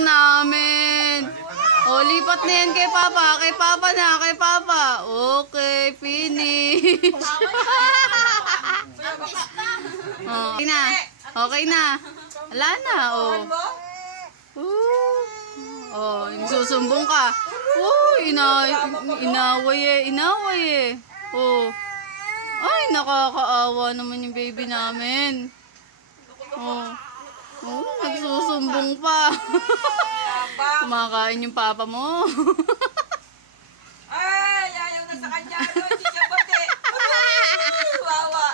namin. O, lipat na yan kay Papa. Kay Papa na, kay Papa. Okay, finish. Okay na. Okay na. Wala na, oh. Oh, susumbong ka. Oh, inaway eh. Inaway eh. Oh. Ay, nakakaawa naman yung baby namin. Oh. Oh, nagsusumbong pa. Kumakain yung papa mo. Ay, ayaw na sa kanya. Hindi siya bati. Wawa.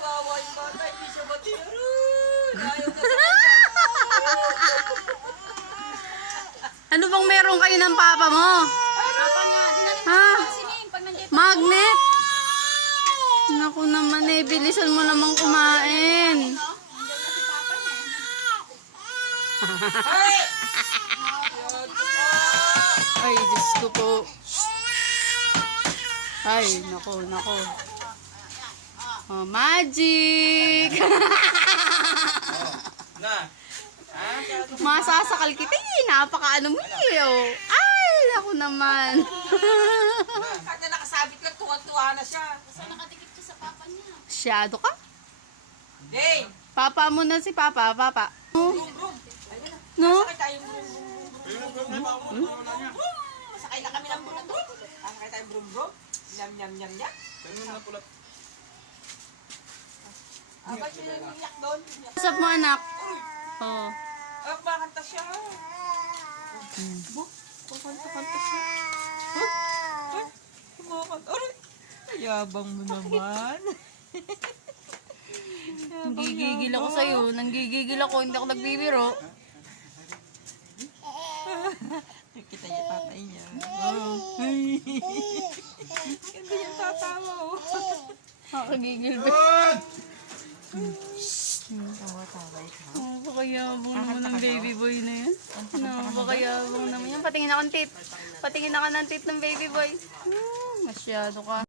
Wawa yung bata. Hindi siya bati. Ayaw na sa kanya. Ano bang meron kayo ng papa mo? Ha? Magnet? Naku naman eh, bilisan mo namang kumain. Ay, Diyos ko po. Ay, nako, nako. Oh, magic! Masasakal kita eh. Napaka-ano mo eh. Oh. Ay, naku naman. Kada nakasabit lang, tuwa-tuwa na siya. Nakatikip siya sa papa niya. Masyado ka? Hey! Papa mo na si Papa. Papa. Brum, brum. No? Sakay tayo brum, brum. Sakay na kami ng brum, brum. Sakay tayo brum, brum. Nyam, nyam, nyam, nyam. Ba't siya namiyak doon? Usap mo anak. Oh. Ah, makanta siya. Kanta siya. Kumakanta. Aray! Yabang mo naman. Nanggigigil ako sa'yo. Nanggigigil ako. Hindi ako nagbibiro. Kita niya tatay niya. Hindi niya tatawa. Nakagigil ba? Napakayabang naman ng baby boy na yan. Napakayabang naman yan. Patingin ako ng tit. Patingin ako ng tit ng baby boy. Masyado ka.